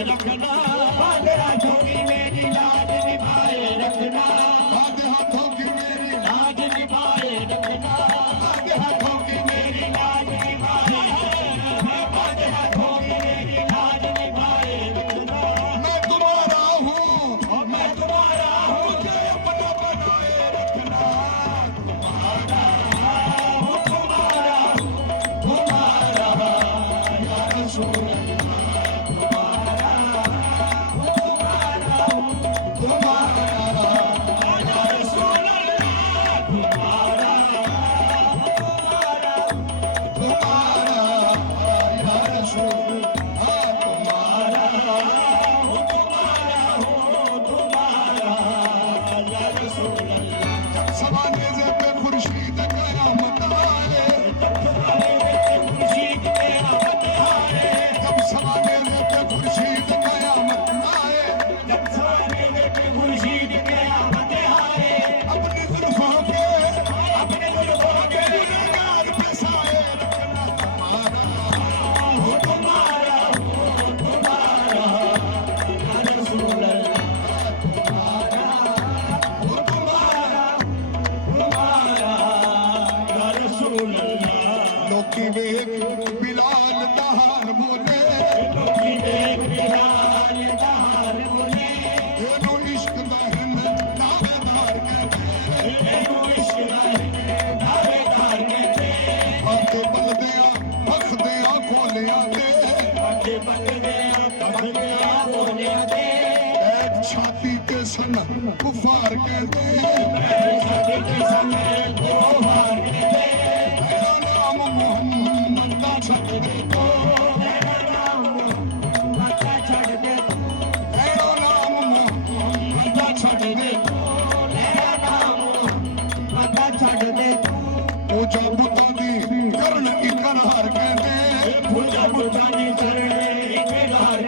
रखना, बांधे हाथों की मेरी लाज निभाए रखना, बांधे हाथों की मेरी लाज निभाए रखना, बांधे हाथों की मेरी लाज निभाए रखना, बांधे हाथों की मेरी लाज निभाए रखना। मैं तुम्हारा हूँ, मैं तुम्हारा हूँ, मुझे अपना बनाए रखना, तुम्हारा हूँ, तुम्हारा हूँ, तुम्हारा या रसूल बिलाल दहार बोले, बिलाल दहार बोले, एनो इश्क दहन दावेदार कहते, एनो इश्क दहन दावेदार कहते, आगे बलदिया बखदिया खोलिया दे, आगे बलदिया बखदिया खोलिया दे, एक छाती के सन कुफार कहते, एक छाती के सन कुफार कहते, छड़ दे तो मेरा नाम मक्का छड़ दे तो मेरा नाम मक्का छड़ दे तो मेरा नाम मक्का छड़ दे तो पूजा बुता दी करण इकरार कहते, पूजा बुता दी करण इकरार